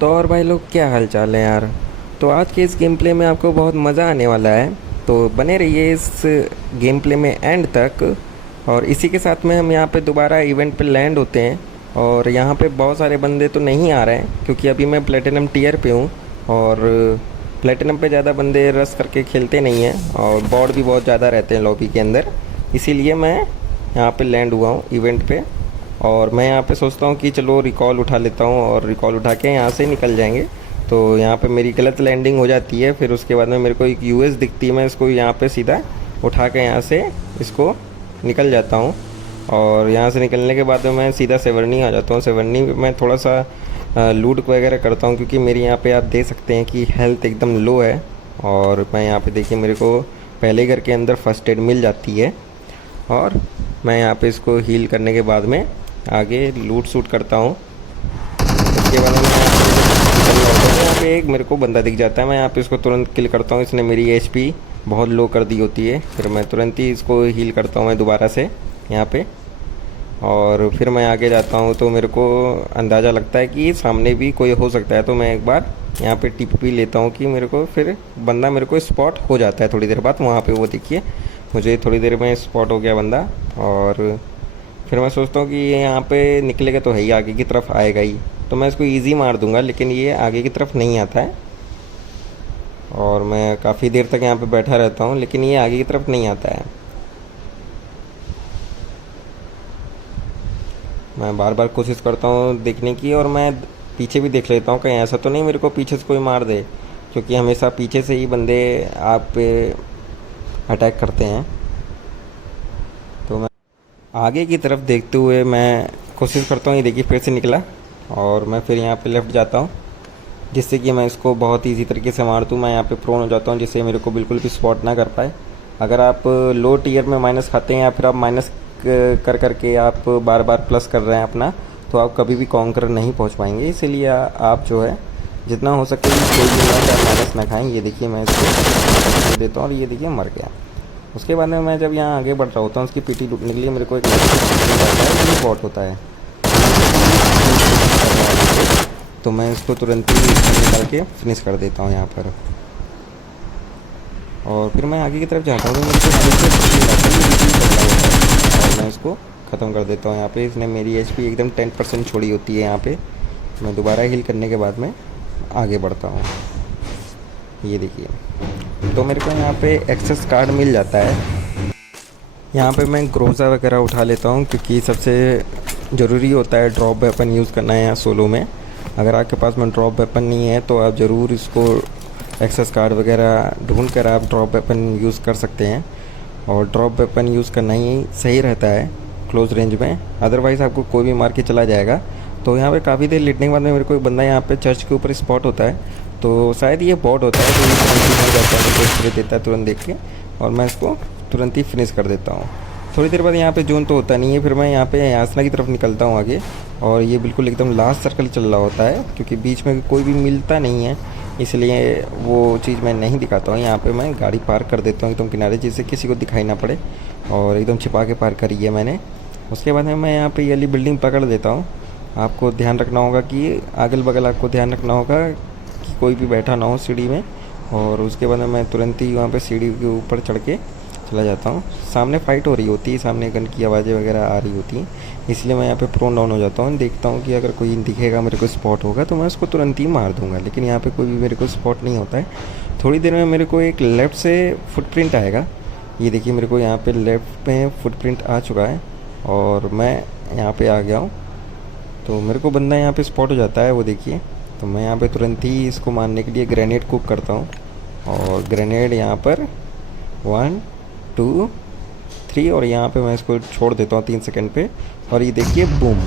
तो और भाई लोग, क्या हाल चाल है यार। तो आज के इस गेम प्ले में आपको बहुत मज़ा आने वाला है। तो बने रहिए इस गेम प्ले में एंड तक। और इसी के साथ में हम यहाँ पे दोबारा इवेंट पे लैंड होते हैं। और यहाँ पे बहुत सारे बंदे तो नहीं आ रहे हैं क्योंकि अभी मैं प्लेटिनम टीयर पे हूँ। और प्लेटिनम पे ज़्यादा बंदे रश करके खेलते नहीं हैं और बॉट भी बहुत ज़्यादा रहते हैं लॉबी के अंदर। इसीलिए मैं यहाँ पे लैंड हुआ हूँ इवेंट पे। और मैं यहाँ पे सोचता हूँ कि चलो रिकॉल उठा लेता हूँ और रिकॉल उठा के यहाँ से निकल जाएंगे। तो यहाँ पे मेरी गलत लैंडिंग हो जाती है, फिर उसके बाद में मेरे को एक यूएस दिखती है, मैं इसको यहाँ पे सीधा उठा के यहाँ से इसको निकल जाता हूँ। और यहाँ से निकलने के बाद में मैं सीधा सेवर्नी आ जाता हूँ। सेवर्नी में मैं थोड़ा सा लूट वगैरह करता हूँ क्योंकि मेरी यहाँ पे आप देख सकते हैं कि हेल्थ एकदम लो है। और मैं यहाँ पे देखिए मेरे को पहले घर के अंदर फर्स्ट एड मिल जाती है। और मैं यहाँ पे इसको हील करने के बाद में आगे लूट शूट करता हूँ। उसके बाद में यहाँ पे एक मेरे को बंदा दिख जाता है, मैं यहाँ पे इसको तुरंत किल करता हूँ। इसने मेरी एचपी बहुत लो कर दी होती है, फिर मैं तुरंत ही इसको हील करता हूँ मैं दोबारा से यहाँ पे। और फिर मैं आगे जाता हूँ तो मेरे को अंदाज़ा लगता है कि सामने भी कोई हो सकता है, तो मैं एक बार यहाँ पे टिप भी लेता हूँ कि मेरे को फिर बंदा मेरे को स्पॉट हो जाता है थोड़ी देर बाद। वहाँ पे वो देखिए मुझे थोड़ी देर में स्पॉट हो गया बंदा। और फिर मैं सोचता हूँ कि ये यहाँ पे निकलेगा तो है ही, आगे की तरफ आएगा ही, तो मैं इसको इजी मार दूंगा, लेकिन ये आगे की तरफ नहीं आता है। और मैं काफ़ी देर तक यहाँ पे बैठा रहता हूँ लेकिन ये आगे की तरफ नहीं आता है। मैं बार बार कोशिश करता हूँ देखने की, और मैं पीछे भी देख लेता हूँ कहीं ऐसा तो नहीं मेरे को पीछे से कोई मार दे, क्योंकि हमेशा पीछे से ही बंदे आप पे अटैक करते हैं। तो मैं आगे की तरफ देखते हुए मैं कोशिश करता हूँ, ये देखिए फिर से निकला। और मैं फिर यहाँ पे लेफ़्ट जाता हूँ जिससे कि मैं इसको बहुत ईजी तरीके से मार दूँ। मैं यहाँ पे प्रोन हो जाता हूँ जिससे मेरे को बिल्कुल भी स्पॉट ना कर पाए। अगर आप लो टियर में माइनस खाते हैं या फिर आप माइनस कर करके आप बार बार प्लस कर रहे हैं अपना, तो आप कभी भी कॉन्कर नहीं पहुँच पाएंगे। इसीलिए आप जो है जितना हो सके कोई भी माइनस ना खाएँ। ये देखिए मैं इसको देता हूँ और ये देखिए मर गया। उसके बाद में मैं जब यहाँ आगे बढ़ रहा होता हूँ उसकी पीटी लूटने के लिए मेरे को एक बॉट होता है, तो मैं इसको तुरंत ही निकाल के फिनिश कर देता हूँ यहाँ पर। और फिर मैं आगे की तरफ जाता हूँ तो मेरे को और मैं इसको ख़त्म कर देता हूँ। यहाँ पे इसने मेरी एचपी एकदम 10% छोड़ी होती है। यहाँ पे मैं दोबारा हील करने के बाद में आगे बढ़ता हूँ। ये देखिए तो मेरे को यहाँ पे एक्सेस कार्ड मिल जाता है। यहाँ पे मैं ग्रोजा वगैरह उठा लेता हूँ क्योंकि सबसे ज़रूरी होता है ड्रॉप वेपन यूज़ करना है यहाँ सोलो में। अगर आपके पास में ड्रॉप वेपन नहीं है तो आप ज़रूर इसको एक्सेस कार्ड वगैरह ढूंढ कर आप ड्रॉप वेपन यूज़ कर सकते हैं। और ड्रॉप वेपन यूज़ करना ही सही रहता है क्लोज़ रेंज में, अदरवाइज़ आपको कोई भी मार के चला जाएगा। तो यहाँ पे काफ़ी देर लेटने के बाद में मेरे को एक बंदा यहाँ पे चर्च के ऊपर स्पॉट होता है, तो शायद ये बॉट होता है, तो ये तुरंत ही जाता है, तो देता है तुरंत देख के, और मैं इसको तुरंत ही फिनिश कर देता हूँ। थोड़ी देर बाद यहाँ पे जोन तो होता नहीं है, फिर मैं यहाँ पे यासना की तरफ निकलता हूँ आगे। और ये बिल्कुल एकदम लास्ट सर्कल चल रहा होता है क्योंकि बीच में कोई भी मिलता नहीं है, इसलिए वो चीज़ मैं नहीं दिखाता हूँ। यहाँ पे मैं गाड़ी पार्क कर देता हूँ एकदम किनारे, जिससे किसी को दिखाई ना पड़े, और एकदम छिपा के पार्क करी है मैंने। उसके बाद में मैं यहाँ पे ये वाली बिल्डिंग पकड़ देता हूँ। आपको ध्यान रखना होगा कि अगल बगल आपको ध्यान रखना होगा कि कोई भी बैठा ना हो सीढ़ी में। और उसके बाद में मैं तुरंत ही वहाँ पे सीढ़ी के ऊपर चढ़ के चला जाता हूँ। सामने फ़ाइट हो रही होती है, सामने गन की आवाज़ें वगैरह आ रही होती हैं, इसलिए मैं यहाँ पे प्रोन डाउन हो जाता हूँ। देखता हूँ कि अगर कोई दिखेगा मेरे को स्पॉट होगा तो मैं उसको तुरंत ही मार दूँगा, लेकिन यहाँ पे कोई भी मेरे को स्पॉट नहीं होता है। थोड़ी देर में मेरे को एक लेफ़्ट से फुटप्रिंट आएगा। ये देखिए मेरे को यहाँ पे लेफ़्ट में फुटप्रिंट आ चुका है और मैं यहाँ पे आ गया हूँ, तो मेरे को बंदा यहाँ पे स्पॉट हो जाता है, वो देखिए। तो मैं यहाँ पे तुरंत ही इसको मारने के लिए ग्रेनेड कुक करता हूँ, और ग्रेनेड यहाँ पर 1 2 3 और यहाँ पे मैं इसको छोड़ देता हूँ 3 सेकंड पे, और ये देखिए बूम।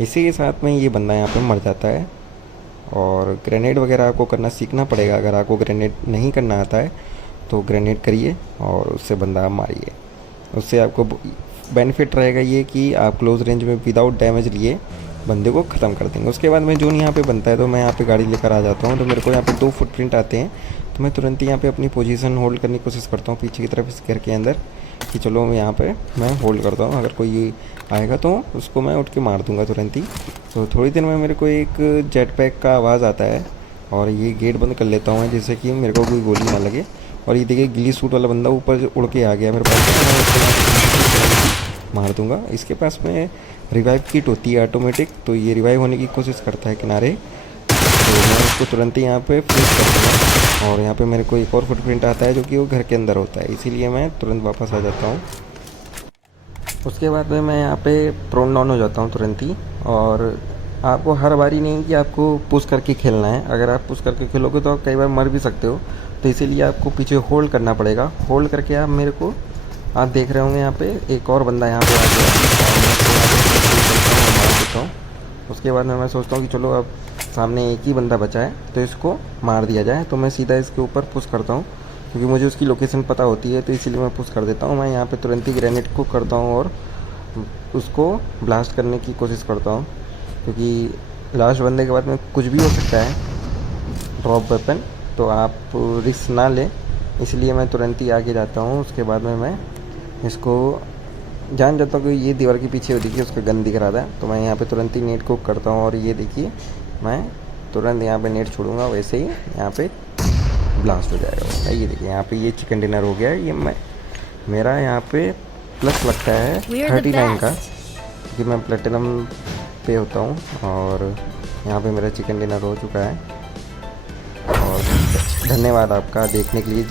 इसी के साथ में ये बंदा यहाँ पे मर जाता है। और ग्रेनेड वगैरह आपको करना सीखना पड़ेगा, अगर आपको ग्रेनेड नहीं करना आता है तो ग्रेनेड करिए और उससे बंदा मारिए। उससे आपको बेनिफिट रहेगा ये कि आप क्लोज रेंज में विदाउट डैमेज लिए बंदे को ख़त्म कर देंगे। उसके बाद में जोन यहाँ पे बनता है तो मैं यहाँ पे गाड़ी लेकर आ जाता हूँ, तो मेरे को यहाँ पे 2 फुटप्रिंट आते हैं, तो मैं तुरंत ही यहाँ पे अपनी पोजीशन होल्ड करने की कोशिश करता हूँ पीछे की तरफ इस घर के अंदर, कि चलो यहाँ पे मैं होल्ड करता हूँ, अगर कोई आएगा तो उसको मैं उठ के मार दूँगा तुरंत ही। तो थोड़ी देर में मेरे को एक जेट पैक का आवाज़ आता है और ये गेट बंद कर लेता हूँ मैं, जिससे कि मेरे को कोई गोली ना लगे। और ये देखिए गिली सूट वाला बंदा ऊपर उड़ के आ गया मेरे पास, तो मैं उसको मार दूँगा। इसके पास में रिवाइव किट होती है ऑटोमेटिक, तो ये रिवाइव होने की कोशिश करता है किनारे, तो मैं उसको तुरंत ही यहाँ पे फ्रीज कर दूँगा। और यहाँ पे मेरे को एक और फुटप्रिंट आता है जो कि वो घर के अंदर होता है, इसीलिए मैं तुरंत वापस आ जाता हूँ। उसके बाद में मैं यहाँ पे प्रोन डाउन हो जाता हूँ तुरंत ही। और आपको हर बारी नहीं कि आपको पुश करके खेलना है, अगर आप पुश करके खेलोगे तो आप कई बार मर भी सकते हो, तो इसीलिए आपको पीछे होल्ड करना पड़ेगा। होल्ड करके आप मेरे को, आप देख रहे होंगे यहाँ पे एक और बंदा यहाँ पे आ गया और मैं उसको यहाँ पे मार देता हूँ। उसके बाद में मैं सोचता हूँ कि चलो अब सामने एक ही बंदा बचा है तो इसको मार दिया जाए, तो मैं सीधा इसके ऊपर पुश करता हूँ, क्योंकि मुझे उसकी लोकेशन पता होती है, तो इसीलिए मैं पुश कर देता हूँ। मैं यहाँ पे तुरंत ही ग्रेनेड को करता हूँ और उसको ब्लास्ट करने की कोशिश करता हूँ, क्योंकि लास्ट बंदे के बाद में कुछ भी हो सकता है, ड्रॉप वेपन, तो आप रिस्क ना लें, इसलिए मैं तुरंत ही आगे जाता हूँ। उसके बाद में मैं इसको जान जाता हूँ कि ये दीवार के पीछे देखिए उसका गन दिख रहा था, तो मैं यहाँ पे तुरंत ही नेट को करता हूँ और ये देखिए मैं तुरंत यहाँ पे नेट छोड़ूंगा, वैसे ही यहाँ पे ब्लास्ट हो जाएगा। ये देखिए यहाँ पे ये चिकन डिनर हो गया है। ये मेरा यहाँ पे प्लस लगता है 39 का, क्योंकि मैं प्लेटिनम पे होता हूँ। और यहाँ पे मेरा चिकन डिनर हो चुका है। और धन्यवाद आपका देखने के लिए।